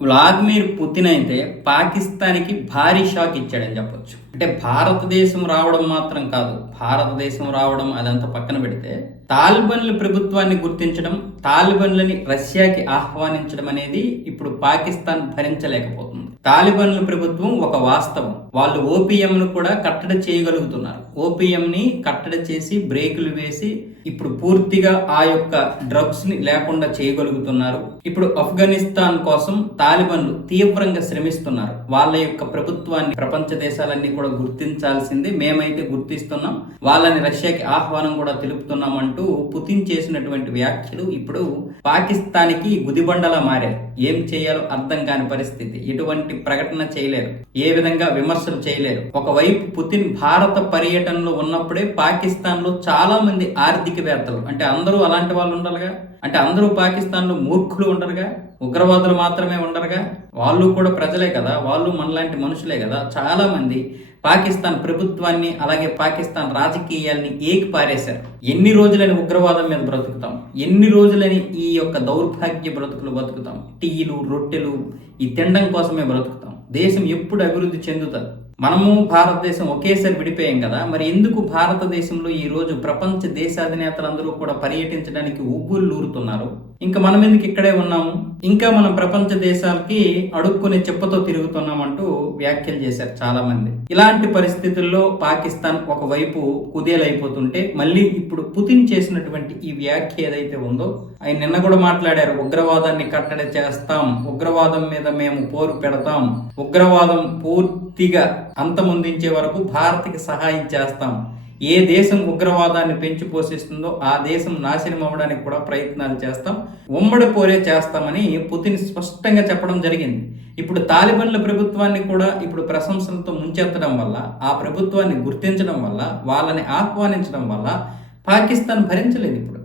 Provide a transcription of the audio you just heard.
Vladimir Putin అయితే పాకిస్తాన్కి భారీ షాక్ ఇచ్చాడని చెప్పొచ్చు. అంటే భారతదేశం రావడం మాత్రం కాదు భారతదేశం రావడం అదంతా పక్కన పెడితే తాలిబన్ల ప్రభుత్వాన్ని గుర్తించడం తాలిబన్లని రష్యాకి ఆహ్వానించడం అనేది ఇప్పుడు పాకిస్తాన్ భరించలేకపోతుంది. తాలిబన్ల ప్రభుత్వం ఒక వాస్తవం. వాళ్ళు ఓపీఎంను కూడా కట్టడి చేయగలుగుతున్నారు. ఓపీఎంని కట్టడి చేసి బ్రేకులు వేసి ఇప్పుడు పూర్తిగా ఆ యొక్క డ్రగ్స్ని లేకుండా చేయగలుగుతున్నారు. ఇప్పుడు ఆఫ్ఘనిస్తాన్ కోసం తాలిబన్లు తీవ్రంగా శ్రమిస్తున్నారు. వాళ్ళ యొక్క ప్రభుత్వాన్ని ప్రపంచ దేశాలన్నీ కూడా గుర్తించాల్సింది. మేమైతే గుర్తిస్తున్నాం. వాళ్ళని రష్యాకి ఆహ్వానం కూడా తెలుపుతున్నాం అంటూ పుతిన్ చేసినటువంటి వ్యాఖ్యలు ఇప్పుడు పాకిస్తాన్కి గుదిబండలా మారాయి. ఏం చేయాలో అర్థం కాని పరిస్థితి. ఎటువంటి ప్రకటన చేయలేరు. ఏ విధంగా విమర్శలు చేయలేరు. ఒకవైపు పుతిన్ భారత పర్యటనలో ఉన్నప్పుడే పాకిస్తాన్లో చాలా మంది ఆర్థికవేత్తలు అంటే అందరూ అలాంటి వాళ్ళు ఉండాలిగా? అంటే అందరూ పాకిస్తాన్లో మూర్ఖులు ఉండరుగా? ఉగ్రవాదులు మాత్రమే ఉండరుగా? వాళ్ళు కూడా ప్రజలే కదా? వాళ్ళు మనలాంటి మనుషులే కదా? చాలామంది పాకిస్తాన్ ప్రభుత్వాన్ని అలాగే పాకిస్తాన్ రాజకీయాల్ని ఏకి పారేశారు ఎన్ని రోజులని ఉగ్రవాదం మీద బ్రతుకుతాం? ఎన్ని రోజులని ఈ యొక్క దౌర్భాగ్య బ్రతుకులు బతుకుతాం? టీలు రొట్టెలు ఈ తినడం కోసమే బ్రతుకుతాం. దేశం ఎప్పుడు అభివృద్ధి చెందుతుంది? మనము భారతదేశం ఒకేసారి విడిపోయాం కదా? మరి ఎందుకు భారతదేశంలో ఈ రోజు ప్రపంచ దేశాధినేతలందరూ కూడా పర్యటించడానికి ఉవ్వుల్లూరుతున్నారు ఇంకా మనం ఎందుకు ఇక్కడే ఉన్నాము? ఇంకా మనం ప్రపంచ దేశాలకి అడుక్కునే చెప్పతో తిరుగుతున్నాం అంటూ వ్యాఖ్యలు చేశారు చాలా మంది ఇలాంటి పరిస్థితుల్లో పాకిస్తాన్ ఒకవైపు కుదేలైపోతుంటే మళ్ళీ ఇప్పుడు పుతిన్ చేసినటువంటి ఈ వ్యాఖ్య ఏదైతే ఉందో ఆయన నిన్న కూడా మాట్లాడారు ఉగ్రవాదాన్ని కట్టడి చేస్తాం ఉగ్రవాదం మీద మేము పోరు పెడతాం ఉగ్రవాదం పూర్తిగా అంతమొందించే వరకు భారత్కి సహాయం చేస్తాం. ఏ దేశం ఉగ్రవాదాన్ని పెంచి పోషిస్తుందో ఆ దేశం నాశనం అవ్వడానికి కూడా ప్రయత్నాలు చేస్తాం. ఉమ్మడి పోరే చేస్తామని పుతిన్ స్పష్టంగా చెప్పడం జరిగింది. ఇప్పుడు తాలిబన్ల ప్రభుత్వాన్ని కూడా ఇప్పుడు ప్రశంసలతో ముంచెత్తడం వల్ల ఆ ప్రభుత్వాన్ని గుర్తించడం వల్ల వాళ్ళని ఆహ్వానించడం వల్ల పాకిస్తాన్ భరించలేదు ఇప్పుడు